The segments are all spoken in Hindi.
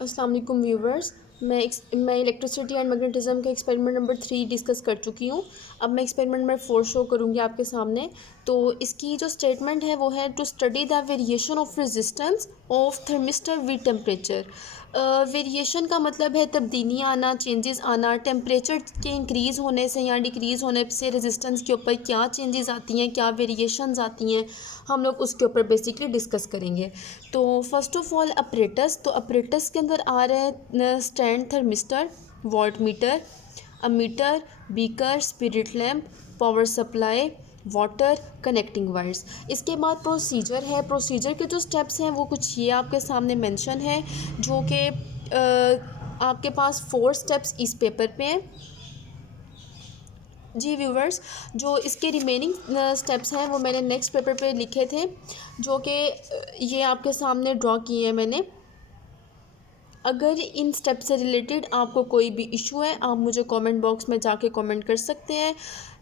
अस्सलाम वालेकुम व्यूवर्स। मैं इलेक्ट्रिसिटी एंड मैग्नेटिज्म का एक्सपेरिमेंट नंबर 3 डिस्कस कर चुकी हूँ। अब मैं एक्सपेरिमेंट नंबर 4 शो करूँगी आपके सामने। तो इसकी जो स्टेटमेंट है वो है to study the variation of resistance of thermistor with temperature. Variation का मतलब है तब्दीली आना, चेंजेस आना। टेम्परेचर के इंक्रीज़ होने से या डिक्रीज़ होने से रेजिस्टेंस के ऊपर क्या चेंजेस आती हैं, क्या वेरिएशंस आती हैं, हम लोग उसके ऊपर बेसिकली डिस्कस करेंगे। तो फर्स्ट ऑफ ऑल अपरेटस, तो अपरेटस के अंदर आ रहा है stand thermistor, voltmeter, ammeter, beaker, spirit lamp, power supply, water, connecting wires. इसके बाद प्रोसीजर है। प्रोसीजर के जो स्टेप्स हैं वो कुछ ये आपके सामने मेंशन है, जो कि आपके पास 4 स्टेप्स इस पेपर पे हैं। जी व्यूवर्स, जो इसके रिमेनिंग स्टेप्स हैं वो मैंने नेक्स्ट पेपर पे लिखे थे, जो कि ये आपके सामने ड्रॉ किए हैं मैंने। अगर इन स्टेप से रिलेटेड आपको कोई भी इशू है, आप मुझे कमेंट बॉक्स में जाके कमेंट कर सकते हैं।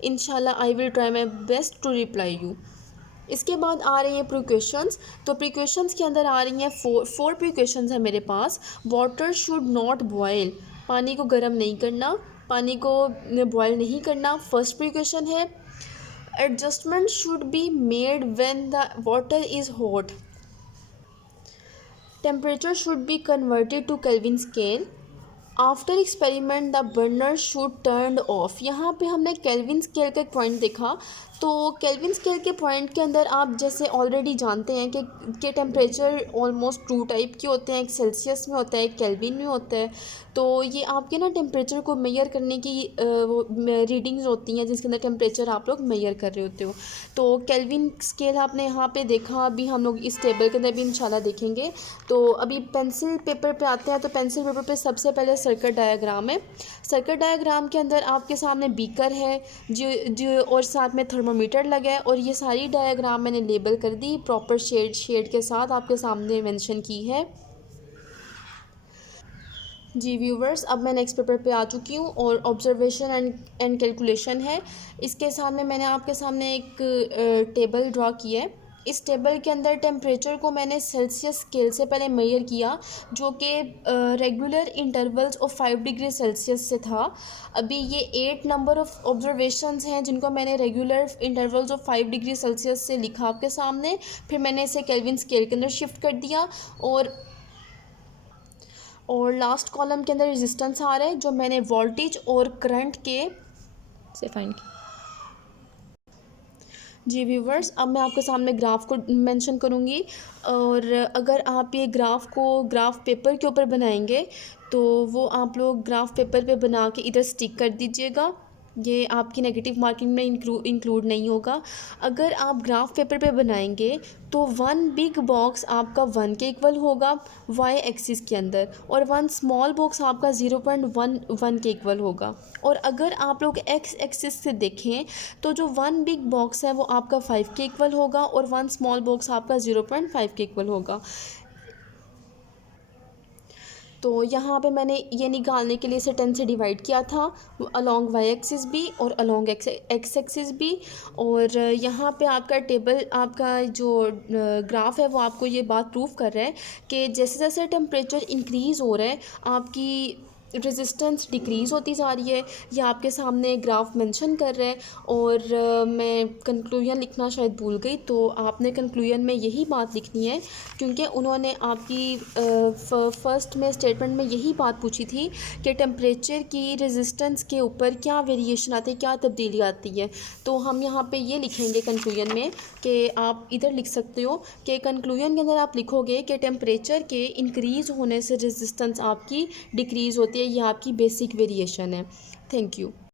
इंशाल्लाह I will try my best to reply you. इसके बाद आ रही हैं प्रिकॉशंस। तो प्रिकॉशंस के अंदर आ रही हैं फोर प्रिकॉशंस है मेरे पास। वाटर शुड नॉट बॉयल, पानी को गर्म नहीं करना, पानी को बॉयल नहीं करना। फर्स्ट प्रिकॉशन है adjustment should be made when the water is hot. Temperature should be converted to Kelvin scale. After experiment the burner should turn off. यहाँ पे हमने केल्विन स्केल का एक पॉइंट देखा। तो केल्विन स्केल के पॉइंट के अंदर आप जैसे ऑलरेडी जानते हैं कि टेम्परेचर ऑलमोस्ट 2 टाइप के होते हैं, एक सेल्सियस में होता है, एक केल्विन में होता है। तो ये आपके ना टेम्परेचर को मेजर करने की वो रीडिंग्स होती हैं जिसके अंदर टेम्परेचर आप लोग मेजर कर रहे होते हो। तो केल्विन स्केल आपने यहाँ पे देखा, अभी हम लोग इस टेबल के अंदर भी इंशाल्लाह देखेंगे। तो अभी पेंसिल पेपर पे आते हैं। तो पेंसिल पेपर पे सबसे पहले सर्किट डायग्राम है। सर्किट डायग्राम के अंदर आपके सामने बीकर है जो और साथ में थर्मोमीटर लगा है, और ये सारी डायग्राम मैंने लेबल कर दी प्रॉपर शेड के साथ आपके सामने मेंशन की है। जी व्यूवर्स, अब मैं नेक्स्ट पेपर पे आ चुकी हूँ और ऑब्जर्वेशन एंड कैलकुलेशन है। इसके सामने मैंने आपके सामने एक टेबल ड्रॉ किया है। इस टेबल के अंदर टेम्परेचर को मैंने सेल्सियस स्केल से पहले मेजर किया, जो कि regular intervals of 5 degree Celsius से था। अभी ये 8 नंबर ऑफ ऑब्जर्वेशंस हैं जिनको मैंने regular intervals of 5 degree Celsius से लिखा आपके सामने। फिर मैंने इसे केल्विन स्केल के अंदर शिफ्ट कर दिया, और लास्ट कॉलम के अंदर रेजिस्टेंस आ रहा है जो मैंने वोल्टेज और करंट के से फाइंड किया। जी व्यूवर्स, अब मैं आपके सामने ग्राफ को मेंशन करूँगी, और अगर आप ये ग्राफ पेपर के ऊपर बनाएंगे तो वो आप लोग ग्राफ पेपर पे बना के इधर स्टिक कर दीजिएगा। ये आपकी नेगेटिव मार्किंग में इंक्लूड नहीं होगा। अगर आप ग्राफ पेपर पे बनाएंगे तो 1 बिग बॉक्स आपका 1 के इक्वल होगा वाई एक्सिस के अंदर, और 1 स्मॉल बॉक्स आपका 0.11 के इक्वल होगा। और अगर आप लोग एक्स एक्सिस से देखें तो जो 1 बिग बॉक्स है वो आपका 5 के इक्वल होगा, और 1 स्मॉल बॉक्स आपका 0.5 के इक्वल होगा। तो यहाँ पे मैंने ये निकालने के लिए इसे 10 से डिवाइड किया था, अलोंग वाई एक्सिस भी और अलोंग एक्स एक्सिस भी। और यहाँ पे आपका टेबल, आपका जो ग्राफ है वो आपको ये बात प्रूव कर रहा है कि जैसे जैसे टेम्परेचर इंक्रीज़ हो रहा है आपकी रेजिस्टेंस डिक्रीज़ होती जा रही है। ये आपके सामने ग्राफ मेंशन कर रहा है। और मैं कंक्लूजन लिखना शायद भूल गई, तो आपने कंक्लूजन में यही बात लिखनी है, क्योंकि उन्होंने आपकी फर्स्ट में स्टेटमेंट में यही बात पूछी थी कि टेम्परेचर की रेजिस्टेंस के ऊपर क्या वेरिएशन आती है, क्या तब्दीली आती है। तो हम यहाँ पे ये लिखेंगे कंक्लूजन में कि आप इधर लिख सकते हो कि कंक्लूजन के अंदर आप लिखोगे कि टेम्परेचर के इंक्रीज़ होने से रेजिस्टेंस आपकी डिक्रीज़ होती है। ये आपकी बेसिक वेरिएशन है। Thank you.